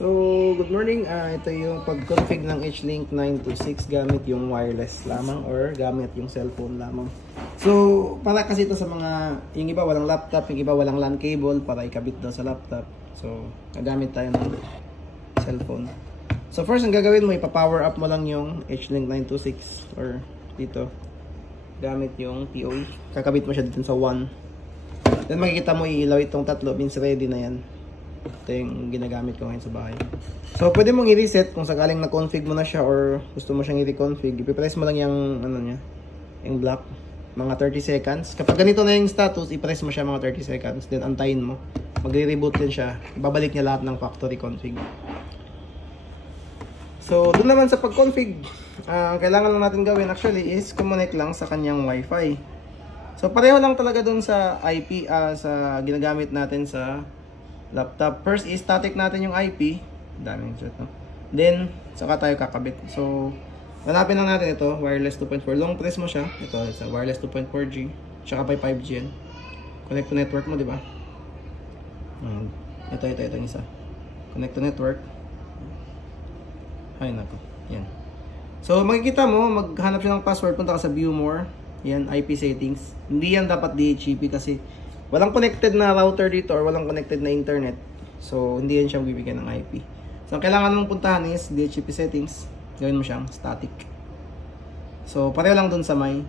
So, good morning. Ito yung pag-config ng H-Link 926 gamit yung wireless lamang or gamit yung cellphone lamang. So, para kasi ito sa mga, yung iba walang laptop, yung iba walang LAN cable para ikabit daw sa laptop. So, gagamit tayo ng cellphone. So, first ang gagawin mo, ipa-power up mo lang yung H-Link 926 or dito. Gamit yung PoE. Kakabit mo siya dito sa 1. Then makikita mo iilaw itong tatlo, means ready na yan. Ito yung ginagamit ko ngayon sa bahay. So, pwede mong i-reset kung sakaling na-config mo na siya or gusto mo siyang i-reconfig. I-press mo lang yung, ano niya, yung block. Mga 30 seconds. Kapag ganito na yung status, i-press mo siya mga 30 seconds. Then, antayin mo. Magre-reboot din siya. Ibabalik niya lahat ng factory config. So, doon naman sa pag-config, kailangan lang natin gawin actually is connect lang sa kanyang Wi-Fi. So, pareho lang talaga doon sa IP, sa ginagamit natin sa laptop. First is static natin yung IP. Daming chat, no? Then, saka tayo kakabit. So, hanapin lang natin ito, wireless 2.4. Long press mo siya. Ito, it's a wireless 2.4G. Tsaka pa 5G yan. Connect to network mo, di ba? Ito yung isa. Connect to network. Ay, nako. Yan. So, makikita mo, maghanap siya ng password. Punta ka sa view more. Yan, IP settings. Hindi yan dapat DHCP kasi walang connected na router dito or walang connected na internet. So, hindi yan siya bibigyan ng IP. So, ang kailangan mong puntahan is DHCP settings. Gawin mo siyang static. So, pareho lang dun sa may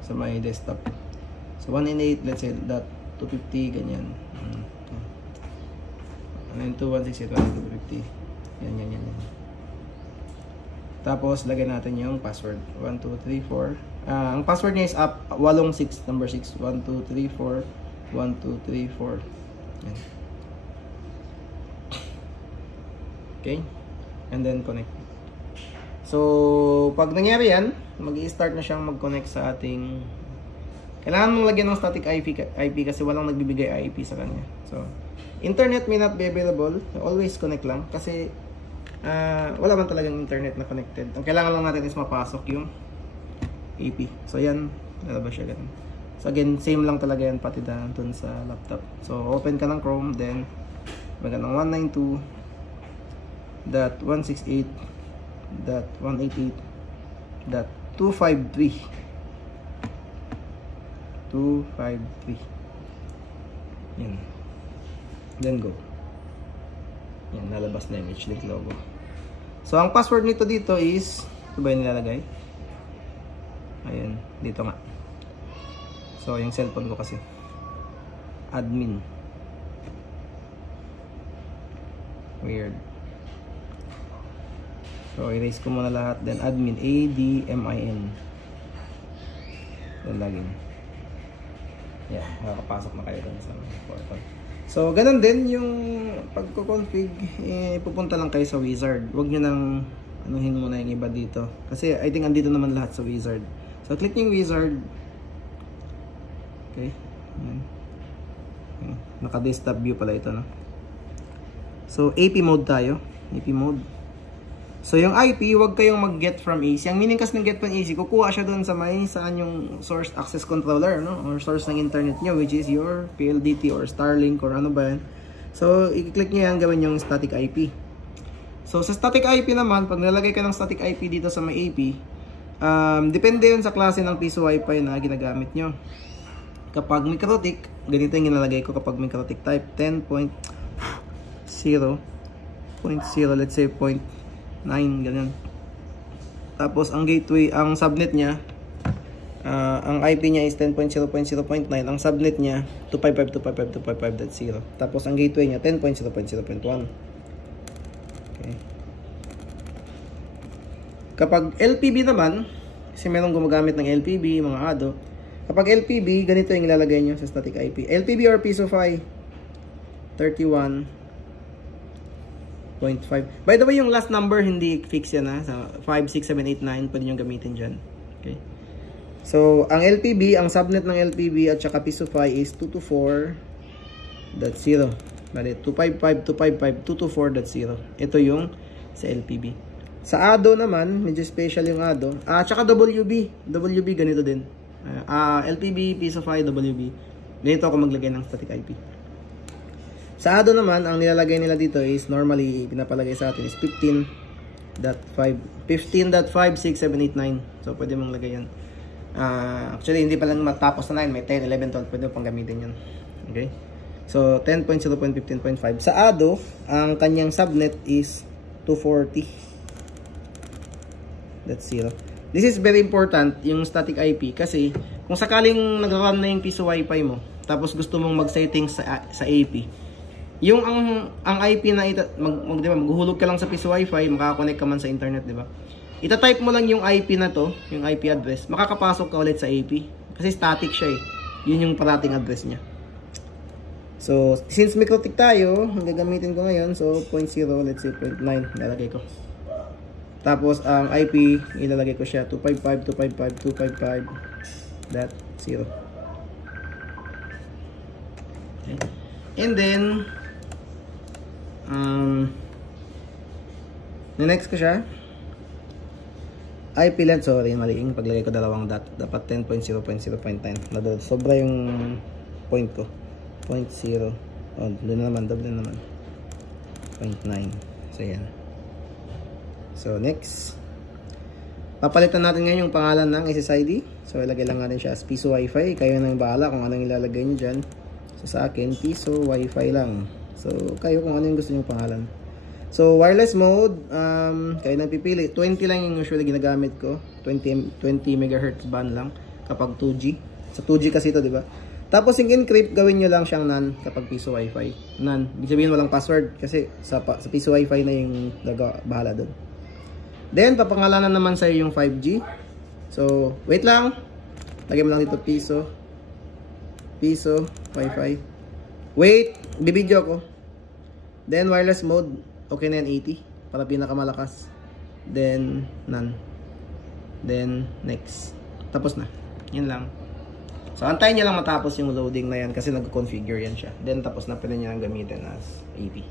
sa may desktop. So, 198, let's say, .250, ganyan. 192.168, 192.250. Yan. Tapos, lagay natin yung password. 1, 2, 3, 4. Ang password niya is up 86, number 6. 1, 2, 3, 4. 1, 2, 3, 4. Yan. Okay. And then connect. So, pag nangyari yan, mag-i-start na siyang mag-connect sa ating... Kailangan mong lagyan ng static IP kasi walang nagbibigay IP sa kanya. So, internet may not be available. Always connect lang kasi wala man talagang internet na connected. Ang kailangan lang natin is mapasok yung AP. So, yan. Lalabas siya ganun. So, again, same lang talaga yan pati dun sa laptop. So, open ka ng Chrome. Then, maganda ng 192.168.188.253. 253. Yan. Then, go. Yan, nalabas na yung H-Link logo. So, ang password nito dito is, ito ba yung nilalagay? Ayan, dito nga. So, yung cellphone ko kasi. Admin. Weird. So, erase ko muna lahat. Then, admin. A-D-M-I-N. Then, login. Yeah, makakapasok na kayo dun sa portal. So, ganun din yung pagko-config, pupunta lang kayo sa wizard. Huwag nyo nang anuhin muna yung iba dito. Kasi, I think andito naman lahat sa wizard. So, click yung wizard. Okay. Naka-desktop view pala ito, no? So, AP mode tayo. AP mode. So, yung IP, huwag kayong mag-get from AC. Ang meaning kasi ng get from AC, kukuha siya doon sa may saan yung source access controller, no? Or source ng internet nyo, which is your PLDT or Starlink or ano ba yan. So, i-click nyo yan, gawin yung static IP. So, sa static IP naman, pag nalagay ka ng static IP dito sa may AP, depende yun sa klase ng piso Wi-Fi na ginagamit nyo. Kapag MikroTik, ganito yung ginalagay ko kapag MikroTik type 10.0.0, let's say 0.9, ganyan. Tapos ang gateway, ang subnet niya, ang IP niya is 10.0.0.9, ang subnet niya 255.255.255.0. Tapos ang gateway niya 10.0.0.1. Okay. Kapag LPB naman, kasi merong gumagamit ng LPB, mga ADO. Kapag LPB, ganito yung ilalagay nyo sa static IP. LPB or PSOFI 31.5. By the way, yung last number hindi fix yan, ha. So, 5, 6, 7, 8, 9 pwede nyo gamitin dyan. Okay. So, ang LPB, ang subnet ng LPB at saka PSOFI is 224.0. Bale, 255.255.224.0. Ito yung sa LPB. Sa ADO naman, medyo special yung ADO. Tsaka WB. WB ganito din. LPB, PSOFI, WB. Ganito ako maglagay ng static IP. Sa Ado naman, ang nilalagay nila dito is normally pinapalagay sa atin is 15.5, 6, 7, 8, 9. So pwede mong lagay yan. Actually hindi pa lang matapos na 9, may 10, 11, 12, pwede pang gamitin yan. Okay? So 10.0, 15.5. Sa Ado, ang kanyang subnet is 240. That's 0. This is very important, yung static IP, kasi kung sakaling nag-run na yung piso wifi mo, tapos gusto mong mag-settings sa AP, yung ang IP na diba, maghuhulog ka lang sa piso wifi, makaka-connect ka man sa internet, di ba? Ita-type mo lang yung IP na to, yung IP address, makakapasok ka ulit sa AP, kasi static siya eh. Yun yung parating address niya. So, since MikroTik tayo, ang gagamitin ko ngayon, so 0.0, let's say 0.9, ilalagay ko. Tapos, ang IP, ilalagay ko siya 255, 255, 255.0. Okay. And then, next ko siya. IP length, sorry, maliing paglagay ko dalawang dot. Dapat 10.0.0.9. Sobra yung point ko. 0.0. Oh, doon naman, double naman. 0.9. So, yan. So, next. Papalitan natin ngayon yung pangalan ng SSID. So, ilagay lang natin siya as Piso Wi-Fi. Kayo nang bahala kung anong ilalagay nyo dyan. So, sa akin, Piso Wi-Fi lang. So, kayo kung ano yung gusto nyo pangalan. So, wireless mode, kayo nang pipili. 20 lang yung usually ginagamit ko. 20 MHz band lang kapag 2G. Sa 2G kasi ito, di ba? Tapos yung encrypt, gawin nyo lang siyang NaN kapag Piso Wi-Fi. NaN. Ibig sabihin walang password kasi sa Piso Wi-Fi na yung bahala doon. Then, papangalanan naman sa'yo yung 5G. So, wait lang. Lagyan mo lang dito Piso Wi-Fi. Wait, bibidyo ko. Then, wireless mode. Okay na yan, 80. Para pinakamalakas. Then, NaN. Then, next. Tapos na. Yan lang. So, antayin nyo lang matapos yung loading na yan kasi nag-configure yan siya. Then, tapos na pwede nyo lang gamitin as AP.